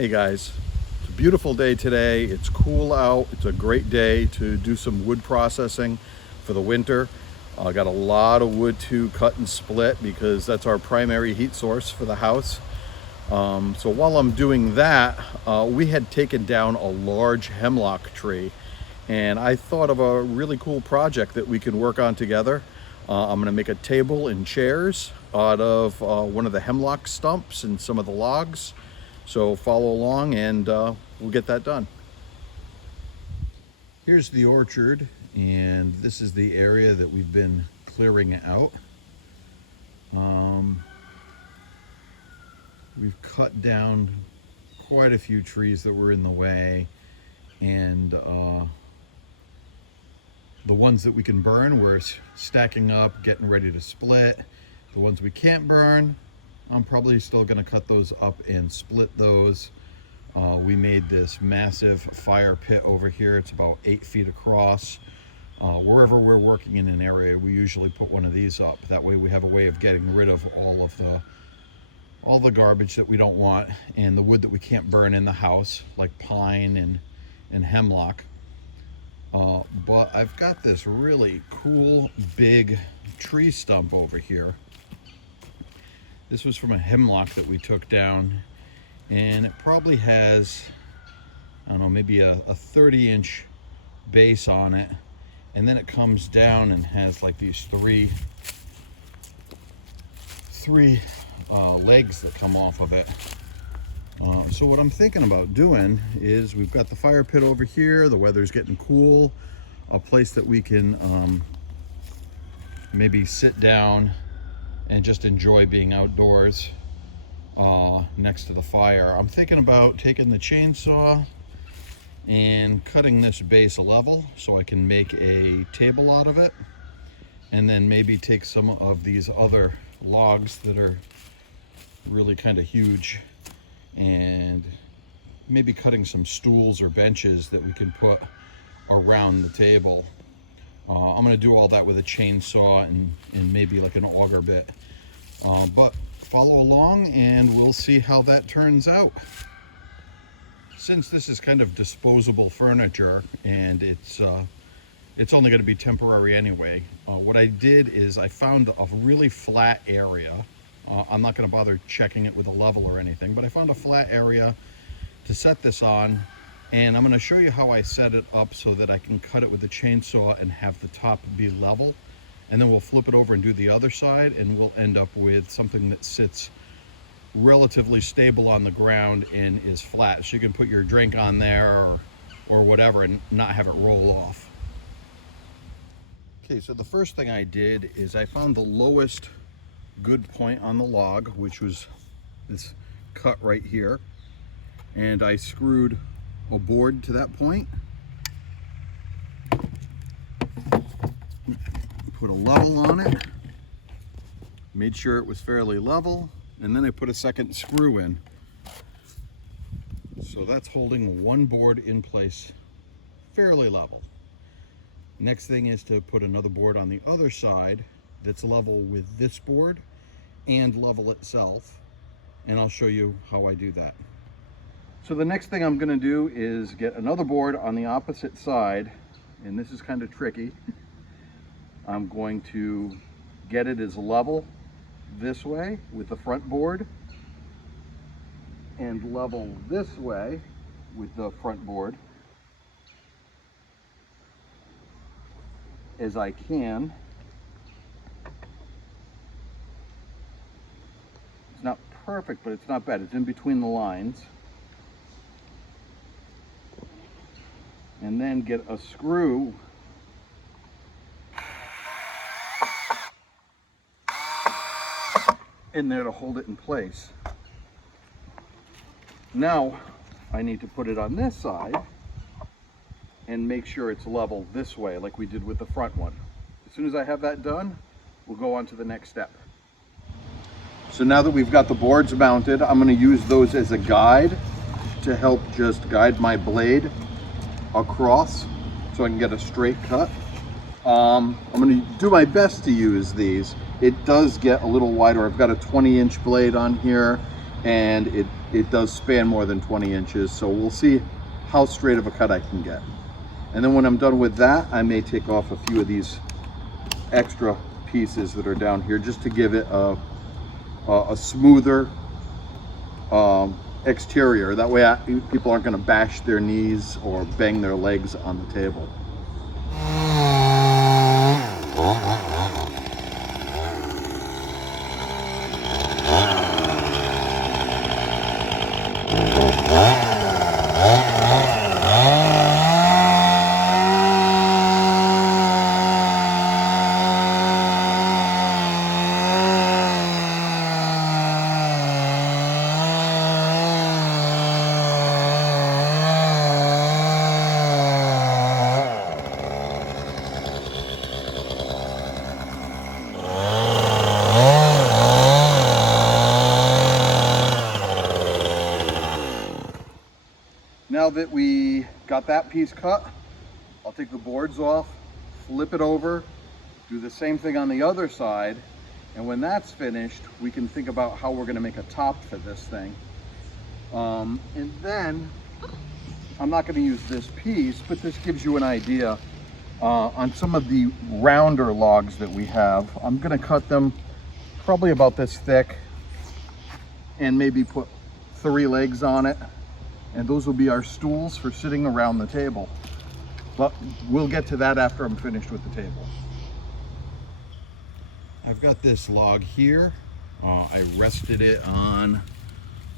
Hey guys, it's a beautiful day today. It's cool out. It's a great day to do some wood processing for the winter. I got a lot of wood to cut and split because that's our primary heat source for the house. So while I'm doing that, we had taken down a large hemlock tree, and I thought of a really cool project that we can work on together. I'm gonna make a table and chairs out of one of the hemlock stumps and some of the logs. So follow along and we'll get that done. Here's the orchard, and this is the area that we've been clearing out. We've cut down quite a few trees that were in the way, and the ones that we can burn, we're stacking up, getting ready to split. The ones we can't burn, I'm probably still going to cut those up and split those. We made this massive fire pit over here. It's about 8 feet across. Wherever we're working in an area, we usually put one of these up. That way we have a way of getting rid of all the garbage that we don't want and the wood that we can't burn in the house, like pine and hemlock. But I've got this really cool big tree stump over here. This was from a hemlock that we took down, and it probably has, I don't know, maybe a 30-inch base on it, and then it comes down and has like these three legs that come off of it. So what I'm thinking about doing is, we've got the fire pit over here, the weather's getting cool, a place that we can maybe sit down and just enjoy being outdoors next to the fire. I'm thinking about taking the chainsaw and cutting this base level so I can make a table out of it, and then maybe take some of these other logs that are really kind of huge and maybe cutting some stools or benches that we can put around the table. I'm going to do all that with a chainsaw and maybe like an auger bit. But follow along and we'll see how that turns out. Since this is kind of disposable furniture and it's only going to be temporary anyway, what I did is I found a really flat area. I'm not going to bother checking it with a level or anything, but I found a flat area to set this on, and I'm going to show you how I set it up so that I can cut it with the chainsaw and have the top be level, and then we'll flip it over and do the other side, and we'll end up with something that sits relatively stable on the ground and is flat, so you can put your drink on there or whatever and not have it roll off. Okay, so the first thing I did is I found the lowest good point on the log, which was this cut right here, and I screwed a board to that point, put a level on it, made sure it was fairly level, and then I put a second screw in. So that's holding one board in place fairly level. Next thing is to put another board on the other side that's level with this board and level itself, and I'll show you how I do that. So the next thing I'm going to do is get another board on the opposite side, and this is kind of tricky. I'm going to get it as level this way with the front board and level this way with the front board as I can. It's not perfect, but it's not bad. It's in between the lines. And then get a screw in there to hold it in place. Now I need to put it on this side and make sure it's level this way like we did with the front one. As soon as I have that done, we'll go on to the next step. So now that we've got the boards mounted, I'm going to use those as a guide to help just guide my blade across so I can get a straight cut. I'm going to do my best to use these. It does get a little wider. I've got a 20-inch blade on here, and it does span more than 20 inches. So we'll see how straight of a cut I can get. And then when I'm done with that, I may take off a few of these extra pieces that are down here just to give it a smoother exterior. That way people aren't going to bash their knees or bang their legs on the table. Now that we got that piece cut, I'll take the boards off, flip it over, do the same thing on the other side, and when that's finished, we can think about how we're gonna make a top for this thing. And then, I'm not gonna use this piece, but this gives you an idea on some of the rounder logs that we have. I'm gonna cut them probably about this thick and maybe put 3 legs on it. And those will be our stools for sitting around the table. But we'll get to that after I'm finished with the table. I've got this log here. I rested it on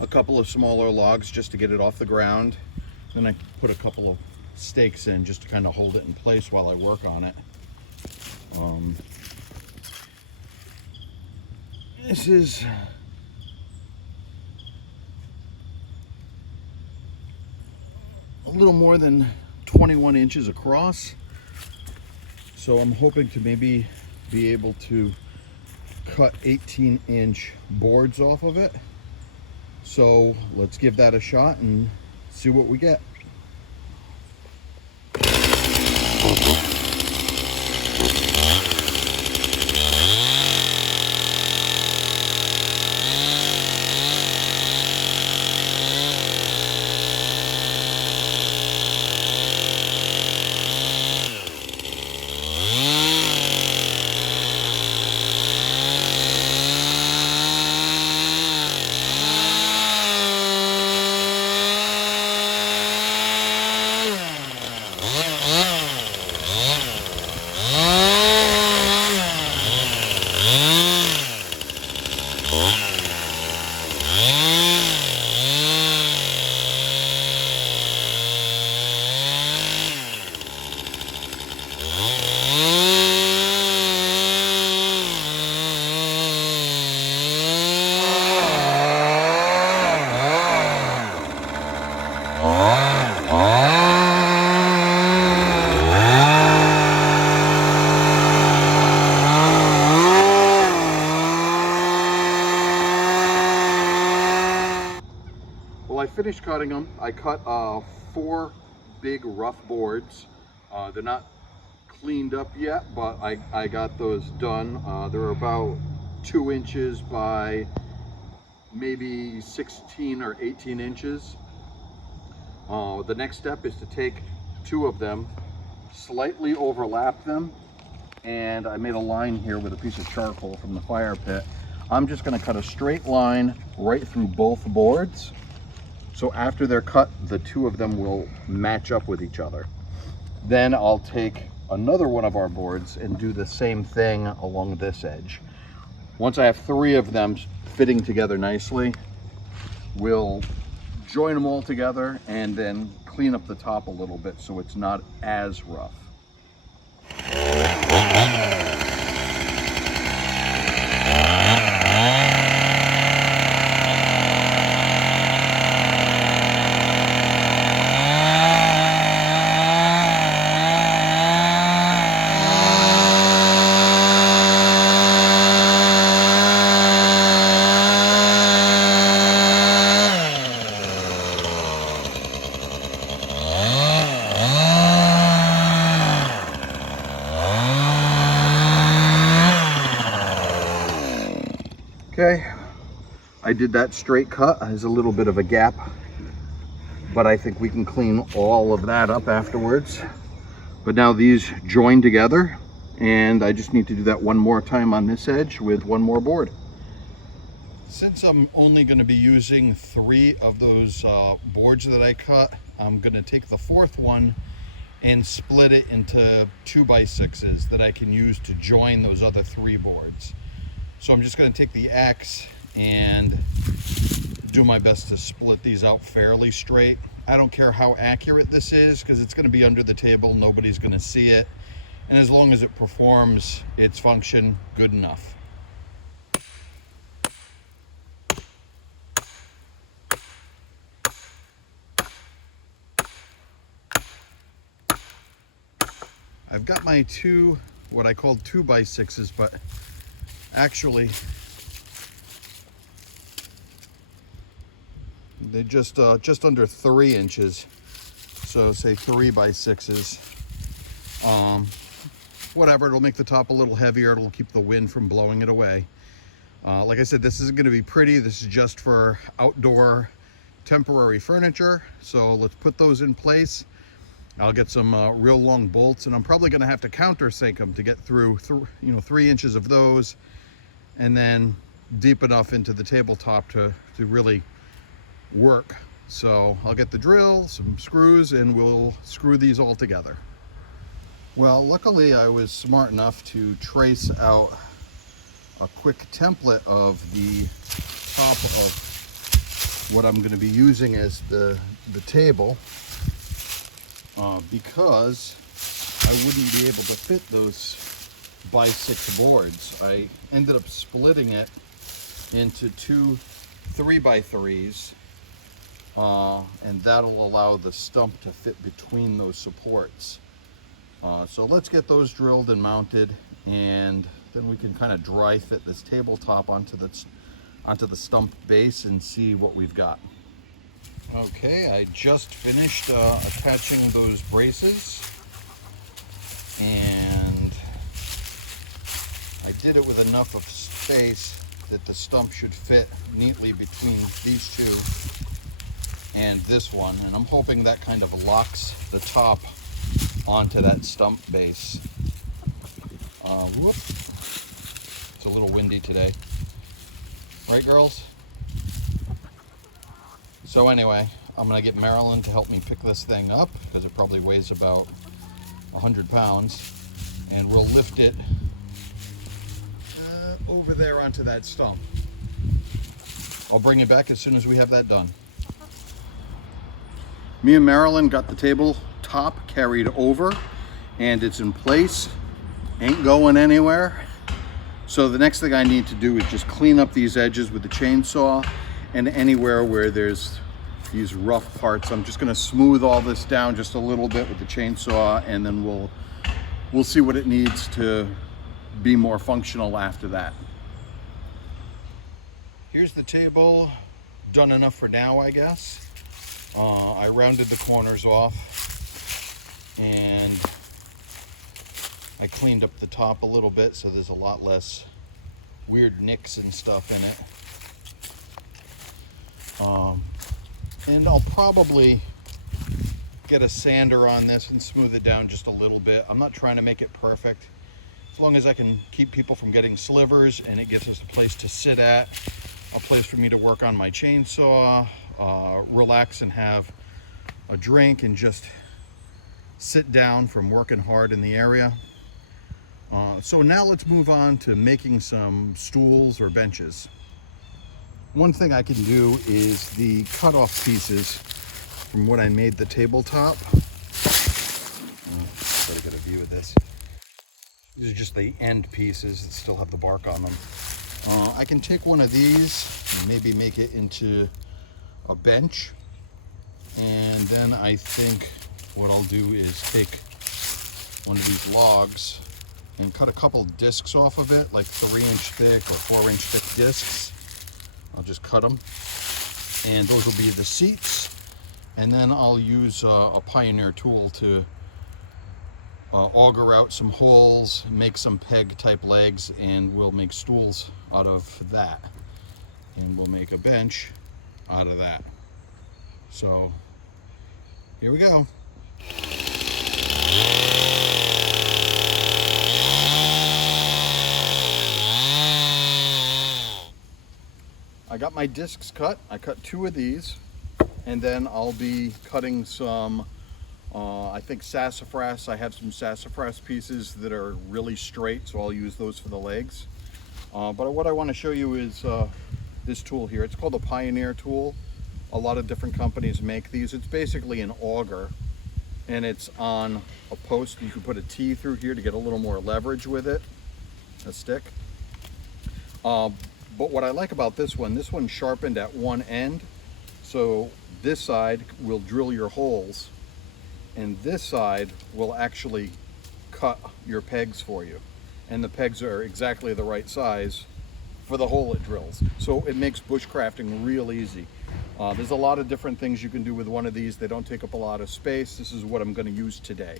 a couple of smaller logs just to get it off the ground. Then I put a couple of stakes in just to kind of hold it in place while I work on it. This is a little more than 21 inches across, so I'm hoping to maybe be able to cut 18-inch boards off of it. So let's give that a shot and see what we get. I finished cutting them. I cut 4 big rough boards. They're not cleaned up yet, but I got those done. They're about 2 inches by maybe 16 or 18 inches. The next step is to take 2 of them, slightly overlap them, and I made a line here with a piece of charcoal from the fire pit. I'm just going to cut a straight line right through both boards. So after they're cut, the 2 of them will match up with each other. Then I'll take another one of our boards and do the same thing along this edge. Once I have 3 of them fitting together nicely, we'll join them all together and then clean up the top a little bit so it's not as rough. I did that straight cut. There's a little bit of a gap, but I think we can clean all of that up afterwards. But now these join together, and I just need to do that one more time on this edge with one more board. Since I'm only going to be using 3 of those boards that I cut, I'm going to take the 4th one and split it into 2x6s that I can use to join those other 3 boards. So I'm just going to take the axe and do my best to split these out fairly straight. I don't care how accurate this is because it's going to be under the table, nobody's going to see it, and as long as it performs its function, good enough. I've got my 2, what I called 2x6s, but actually they're just under 3 inches, so say 3x6s. Whatever, it'll make the top a little heavier, it'll keep the wind from blowing it away. Like I said, this isn't going to be pretty, this is just for outdoor temporary furniture, so let's put those in place. I'll get some real long bolts, and I'm probably going to have to countersink them to get through 3 inches of those, and then deep enough into the tabletop to really work. So I'll get the drill, some screws, and we'll screw these all together. Well, luckily I was smart enough to trace out a quick template of the top of what I'm going to be using as the table, because I wouldn't be able to fit those by 6 boards. I ended up splitting it into 2 3x3s, and that'll allow the stump to fit between those supports. So let's get those drilled and mounted, and then we can kind of dry fit this tabletop onto the stump base and see what we've got. Okay, I just finished attaching those braces, and I did it with enough of space that the stump should fit neatly between these 2 and this one, and I'm hoping that kind of locks the top onto that stump base. Whoop. It's a little windy today. Right, girls? So anyway, I'm going to get Marilyn to help me pick this thing up because it probably weighs about 100 pounds, and we'll lift it over there onto that stump. I'll bring it back as soon as we have that done. Me and Marilyn got the table top carried over, and it's in place, ain't going anywhere. So the next thing I need to do is just clean up these edges with the chainsaw, and anywhere where there's these rough parts, I'm just going to smooth all this down just a little bit with the chainsaw, and then we'll see what it needs to be more functional after that. Here's the table, done enough for now, I guess. I rounded the corners off, and I cleaned up the top a little bit so there's a lot less weird nicks and stuff in it. And I'll probably get a sander on this and smooth it down just a little bit. I'm not trying to make it perfect. As long as I can keep people from getting slivers and it gives us a place to sit at, a place for me to work on my chainsaw, relax and have a drink and just sit down from working hard in the area. So now let's move on to making some stools or benches. One thing I can do is the cut-off pieces from what I made the tabletop. Better get a view of this. These are just the end pieces that still have the bark on them. I can take one of these and maybe make it into a bench, and then I think what I'll do is take one of these logs and cut a couple discs off of it, like 3-inch thick or 4-inch thick discs. I'll just cut them, and those will be the seats, and then I'll use a Pioneer tool to auger out some holes, make some peg type legs, and we'll make stools out of that. and we'll make a bench out of that. So here we go. I got my discs cut. I cut 2 of these, and then I'll be cutting some I think sassafras. I have some sassafras pieces that are really straight, so I'll use those for the legs. But what I want to show you is this tool here. It's called a Pioneer tool. A lot of different companies make these. It's basically an auger, and it's on a post. You can put a T through here to get a little more leverage with it, a stick. But what I like about this one's sharpened at one end, so this side will drill your holes, and this side will actually cut your pegs for you. And the pegs are exactly the right size for the hole it drills. So it makes bushcrafting real easy. There's a lot of different things you can do with one of these. They don't take up a lot of space. This is what I'm going to use today.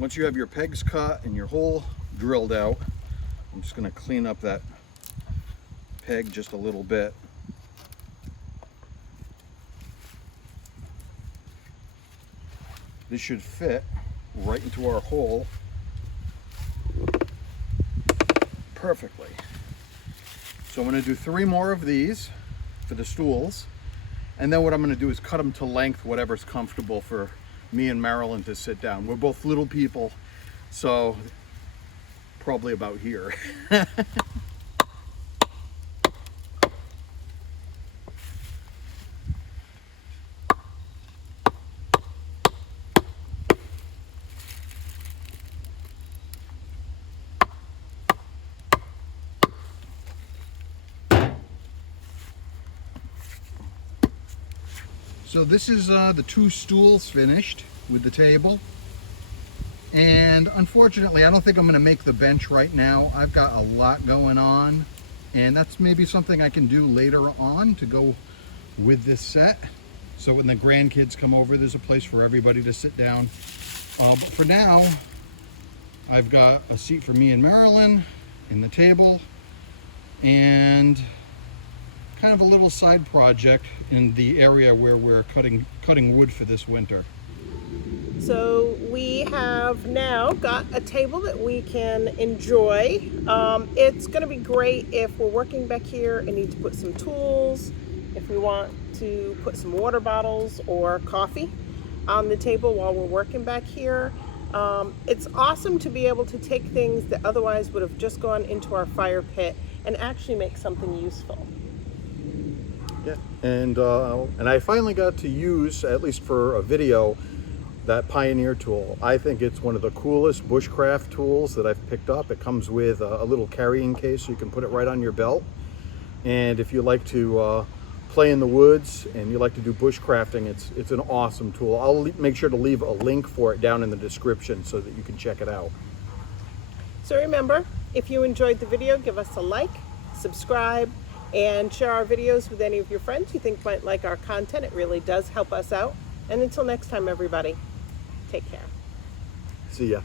Once you have your pegs cut and your hole drilled out, I'm just going to clean up that peg just a little bit. This should fit right into our hole perfectly. So I'm going to do 3 more of these for the stools, and then what I'm going to do is cut them to length, whatever's comfortable for me and Marilyn to sit down. We're both little people, so probably about here. So this is the 2 stools finished with the table, and unfortunately I don't think I'm going to make the bench right now. I've got a lot going on, and that's maybe something I can do later on to go with this set, so when the grandkids come over there's a place for everybody to sit down. But for now I've got a seat for me and Marilyn in the table, and kind of a little side project in the area where we're cutting wood for this winter. So we have now got a table that we can enjoy. It's going to be great if we're working back here and need to put some tools, if we want to put some water bottles or coffee on the table while we're working back here. It's awesome to be able to take things that otherwise would have just gone into our fire pit and actually make something useful. Yeah, and I finally got to use, at least for a video, that Pioneer tool. I think it's one of the coolest bushcraft tools that I've picked up. It comes with a little carrying case so you can put it right on your belt. And if you like to play in the woods and you like to do bushcrafting, it's an awesome tool. I'll make sure to leave a link for it down in the description so that you can check it out. So remember, if you enjoyed the video, give us a like, subscribe, and share our videos with any of your friends you think might like our content. It really does help us out. And until next time, everybody, take care. See ya.